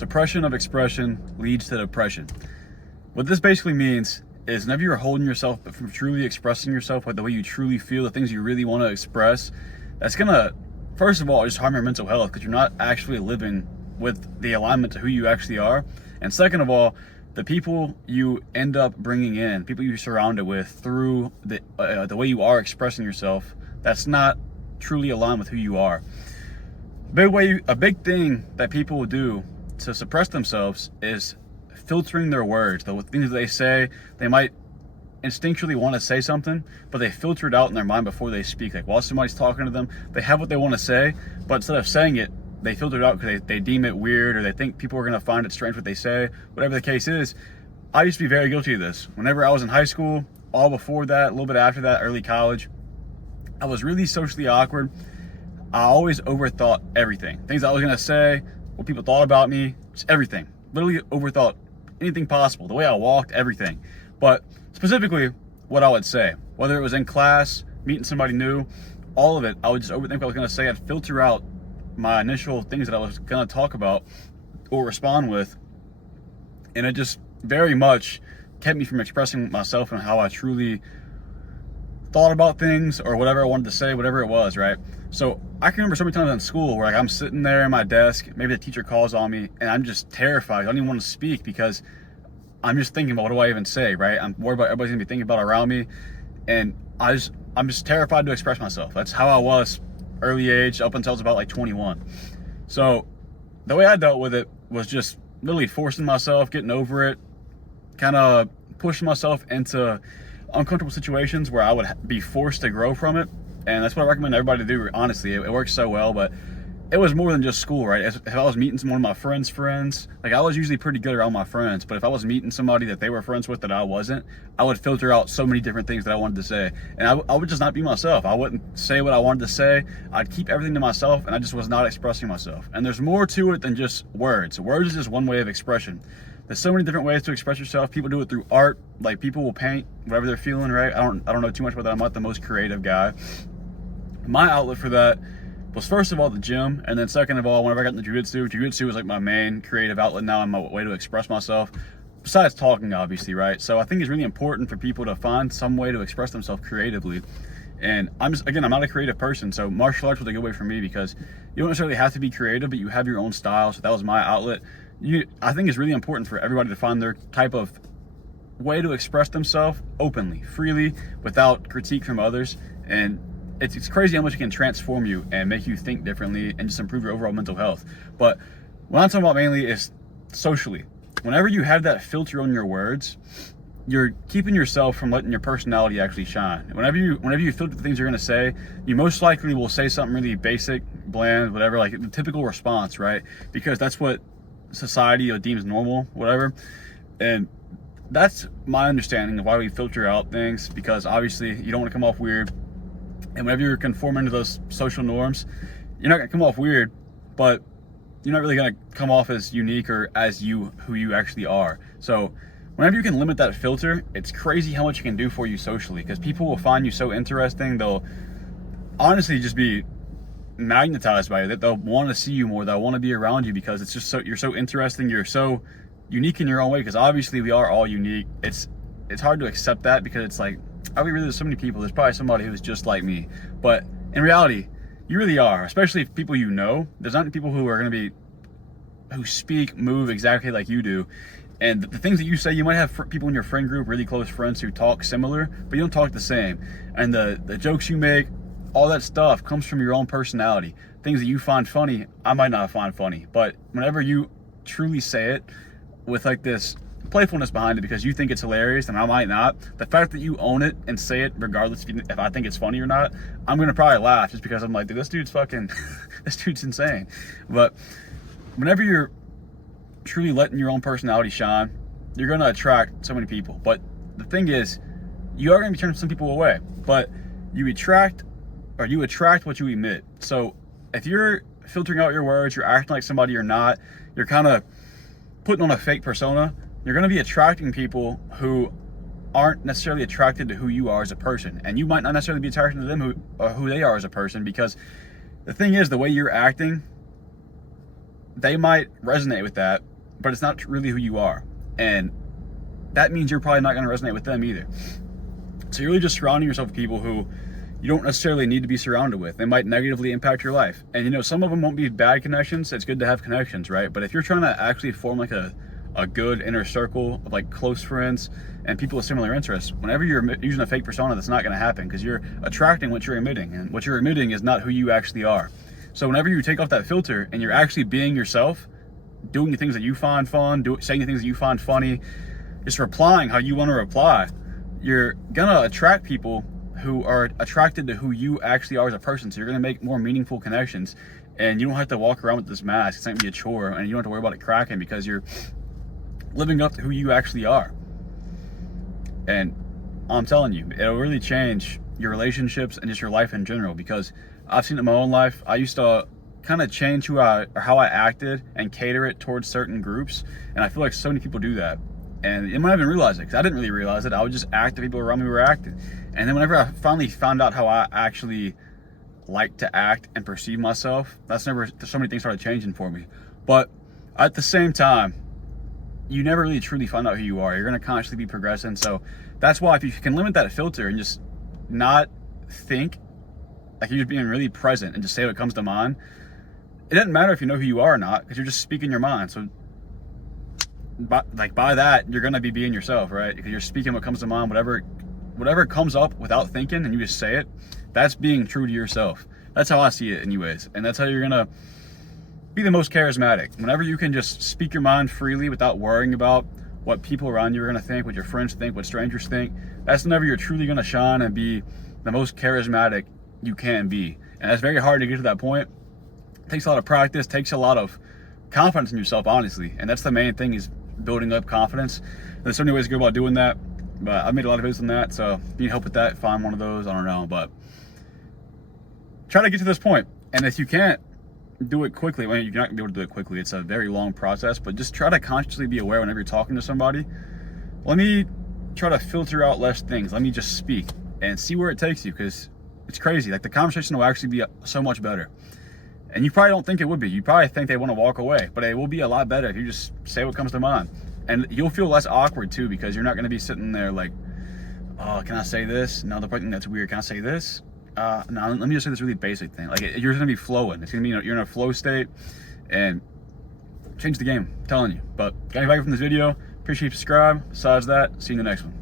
Suppression of expression leads to depression. What this basically means is whenever you're holding yourself from truly expressing yourself, like the way you truly feel, the things you really want to express, that's gonna, first of all, just harm your mental health because you're not actually living with the alignment to who you actually are. And second of all, the people you end up bringing in, people you're surrounded with through the way you are expressing yourself, that's not truly aligned with who you are. A big thing that people will do to suppress themselves is filtering their words. The things they say, they might instinctually want to say something, but they filter it out in their mind before they speak. Like while somebody's talking to them, they have what they want to say, but instead of saying it, they filter it out because they deem it weird, or they think people are going to find it strange what they say. Whatever the case is, I used to be very guilty of this. Whenever I was in high school, all before that, a little bit after that, early college, I was really socially awkward. I always overthought everything. Things I was going to say, what people thought about me, just everything. Literally overthought anything possible, the way I walked, everything. But specifically, what I would say, whether it was in class, meeting somebody new, all of it, I would just overthink what I was going to say. I'd filter out my initial things that I was going to talk about or respond with. And it just very much kept me from expressing myself and how I truly thought about things or whatever I wanted to say, whatever it was, right? So I can remember so many times in school where like I'm sitting there in my desk, maybe the teacher calls on me and I'm just terrified. I don't even want to speak because I'm just thinking about what do I even say, right? I'm worried about everybody's gonna be thinking about around me. And I'm just terrified to express myself. That's how I was early age up until I was about like 21. So the way I dealt with it was just literally forcing myself, getting over it, kind of pushing myself into uncomfortable situations where I would be forced to grow from it. And that's what I recommend everybody to do, honestly. It works so well, but it was more than just school, right? If I was meeting one of my friends, like I was usually pretty good around my friends, but if I was meeting somebody that they were friends with that I wasn't, I would filter out so many different things that I wanted to say. And I would just not be myself. I wouldn't say what I wanted to say. I'd keep everything to myself, and I just was not expressing myself. And there's more to it than just words. Words is just one way of expression. There's so many different ways to express yourself. People do it through art. Like people will paint whatever they're feeling, right? I don't know too much about that. I'm not the most creative guy. My outlet for that was first of all the gym, and then second of all, whenever I got into jiu-jitsu was like my main creative outlet now and my way to express myself, besides talking, obviously, right? So I think it's really important for people to find some way to express themselves creatively. And I'm not a creative person, so martial arts was a good way for me because you don't necessarily have to be creative, but you have your own style. So that was my outlet. I think it's really important for everybody to find their type of way to express themselves openly, freely, without critique from others. And it's crazy how much it can transform you and make you think differently and just improve your overall mental health. But what I'm talking about mainly is socially. Whenever you have that filter on your words, you're keeping yourself from letting your personality actually shine. Whenever you filter the things you're going to say, you most likely will say something really basic, bland, whatever, like the typical response, right? Because that's what society deems normal, whatever. And that's my understanding of why we filter out things, because obviously you don't want to come off weird. And whenever you're conforming to those social norms, you're not going to come off weird, but you're not really going to come off as unique or as who you actually are. So whenever you can limit that filter, it's crazy how much it can do for you socially, because people will find you so interesting. They'll honestly just be magnetized by it. They'll want to see you more. They'll want to be around you because it's just you're so interesting. You're so unique in your own way, because obviously we are all unique. It's hard to accept that because it's like, are we really? There's so many people. There's probably somebody who's just like me. But in reality, you really are, especially if people you know. There's not people who are going to be, who speak, move exactly like you do. And the things that you say, you might have people in your friend group, really close friends who talk similar, but you don't talk the same. And the jokes you make, all that stuff comes from your own personality. Things that you find funny, I might not find funny. But whenever you truly say it with like this playfulness behind it because you think it's hilarious and I might not, the fact that you own it and say it regardless if I think it's funny or not, I'm going to probably laugh just because I'm like, dude, this dude's fucking, this dude's insane. But whenever you're truly letting your own personality shine, you're going to attract so many people. But the thing is, you are going to be turning some people away, but you attract what you emit. So if you're filtering out your words, you're acting like somebody you're not, you're kind of putting on a fake persona, you're going to be attracting people who aren't necessarily attracted to who you are as a person. And you might not necessarily be attracted to them who they are as a person, because the thing is, the way you're acting they might resonate with that, but it's not really who you are. And that means you're probably not going to resonate with them either. So you're really just surrounding yourself with people who you don't necessarily need to be surrounded with. They might negatively impact your life. And you know, some of them won't be bad connections. It's good to have connections, right? But if you're trying to actually form like a good inner circle of like close friends and people with similar interests, whenever you're using a fake persona, that's not going to happen, because you're attracting what you're emitting, and what you're emitting is not who you actually are. So whenever you take off that filter and you're actually being yourself, doing the things that you find fun, saying the things that you find funny, just replying how you want to reply, you're gonna attract people who are attracted to who you actually are as a person. So you're gonna make more meaningful connections, and you don't have to walk around with this mask. It's not gonna be a chore, and you don't have to worry about it cracking, because you're living up to who you actually are. And I'm telling you, it'll really change your relationships and just your life in general, because I've seen it in my own life. I used to kind of change how I acted and cater it towards certain groups, and I feel like so many people do that. And you might even realize it, because I didn't really realize it. I would just act the people around me were acting. And then whenever I finally found out how I actually like to act and perceive myself, so many things started changing for me. But at the same time, you never really truly find out who you are. You're going to constantly be progressing. So that's why if you can limit that filter and just not think, like you're just being really present and just say what comes to mind, it doesn't matter if you know who you are or not, because you're just speaking your mind. So by that, you're going to be being yourself, right? Because you're speaking what comes to mind, whatever comes up without thinking, and you just say it, that's being true to yourself. That's how I see it anyways. And that's how you're going to be the most charismatic. Whenever you can just speak your mind freely without worrying about what people around you are going to think, what your friends think, what strangers think, that's whenever you're truly going to shine and be the most charismatic you can be. And that's very hard to get to that point. It takes a lot of practice, takes a lot of confidence in yourself, honestly. And that's the main thing, is building up confidence. There's so many ways to go about doing that, but I made a lot of videos on that. So if you need help with that, find one of those. I don't know, but try to get to this point. And if you can't do it quickly, well, you're not gonna be able to do it quickly. It's a very long process, but just try to consciously be aware whenever you're talking to somebody. Let me try to filter out less things. Let me just speak and see where it takes you, because it's crazy. Like, the conversation will actually be so much better. And you probably don't think it would be. You probably think they want to walk away, but it will be a lot better if you just say what comes to mind. And you'll feel less awkward too, because you're not going to be sitting there like, oh, can I say this? No, the part that's weird. Can I say this? No, let me just say this really basic thing. Like, you're going to be flowing. It's going to be, you're in a flow state, and change the game. I'm telling you. But got any value from this video? Appreciate you, subscribe. Besides that, see you in the next one.